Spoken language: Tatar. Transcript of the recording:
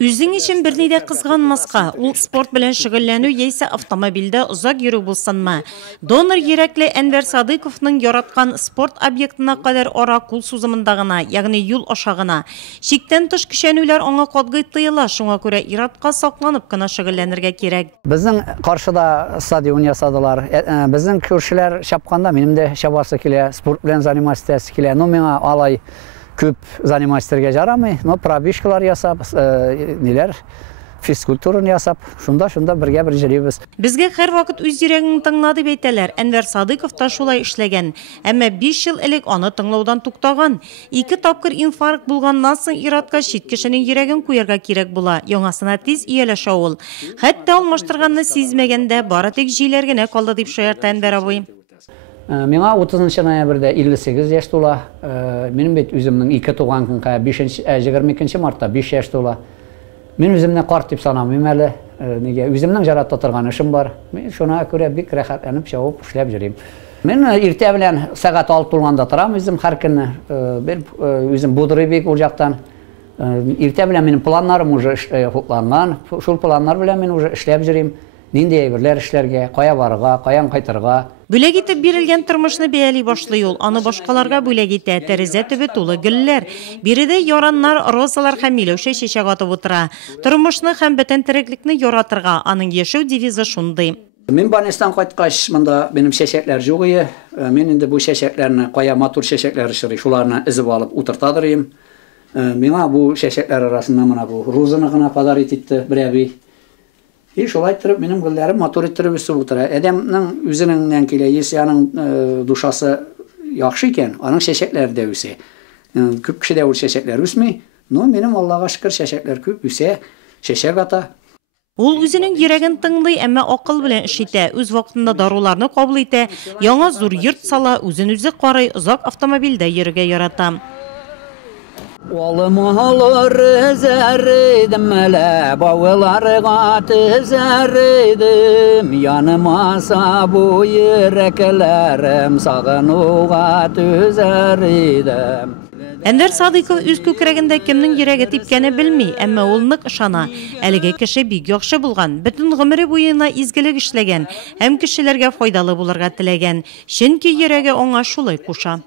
Үзең өчен берни дә кызганмаска, ул спорт белән шөгыльләнү яисә автомобильдә озак йөрү булсынмы. Донор йөрәкле Әнвәр Садыйковның яраткан спорт объектына кадәр ара кул сузымында гына, ягъни юл аша гына. Шиктән тыш кичәнүләр аңа катгый тыела, шуңа күрә иратка сакланып кына шөгыльләнергә кирәк. Безнең каршыда стадион ясадылар. Безнең күршеләр чапканда минем дә чабасы килә, спорт белән заниматься килә. Но миңа алай күп занимательгә жарамый, но пробежкалар ясап, ниләр физкультураны ясап, шунда бергә бер җырыйбыз. Безгә һәр вакыт үз йөрәген тыңлады бит әйтәләр. Әнвәр Садыйков та шулай эшләгән. Әмма 5 ел элек аны тыңлаудан туктаган. 2 тапкыр инфаркт булганнан соң иратка чит кешенең йөрәген куярга кирәк була. Яңасына тиз ияләшә ул. Хәтта алмаштырганны сизмәгәндә бары тик җиләр генә калды дип шаярта Әнвәр абый. Миңа 30 ноябрьдә 58 яшь тула. Минем бит үземнең 2 туган көнкә 22 мартта 5 яшь тула. Мин үземне карт дип санамыйм әле. Нигә? Үземнең җаратта торган эшем бар. Мин шуңа күрә бик рәхәтләнеп чабып эшләп йөрим. Мин иртә белән сәгать 6 тулганда торам үзем һәр көнне. Үзем будырый бик ул жактан. Иртә белән минем планнарым уже хупланган. Шул планнар белән мин уже эшләп йөрим. Нинди әйберләр эшләргә, кая барырга, каян кайтырга. Бүләк итеп бирелгән тормышны бәяли башлый ул. Аны башкаларга бүләк итә. Тәрәзә төбе тулы гөлләр. Биредә яраннар, розалар һәм миләүшә чәчәк атып утыра. Тормышны һәм бөтен тереклекне яратырга. Аның яшәү девизы шундый. Мин Банистан кайткач, монда минем чәчәкләр юк иде. Мин инде бу чәчәкләрне, кая матур чәчәкләр шырый, шуларны изеп алып утыртадырым. Миңа бу чәчәкләр арасында моны бу розаны гына подарить итте берәби. Шулай иттереп, минем гөлләрем матур иттереп үсеп утыра. Әдәмнең үзеннән килә, яисә аның душасы яхшы икән, аның чәчәкләре дә үсә. Күп кешедә ул чәчәкләр үсми, но минем Аллага шөкер чәчәкләр күп үсә, чәчәк ата. Ул үзенең йөрәген тыңлый, әмма акыл белән эш итә. Үз вакытында даруларны кабул итә, яңа зур йорт сала, үзен үзе карый, озак автомобильдә йөрергә ярата. Олымалар зәридім әлі, бауыларға тізәридім, янымаса бұ ерекелерім, сағынуға түзәридім. Әнвәр Садыйков үз күкрәгендә кемнең йөрәге типкәне белми, әмма ул нык ышана. Әлеге кеше бик яхшы булган, бөтен гомере буена изгелек эшләгән, һәм кешеләргә файдалы булырга теләгән. Чөнки йөрәге аңа шулай куша.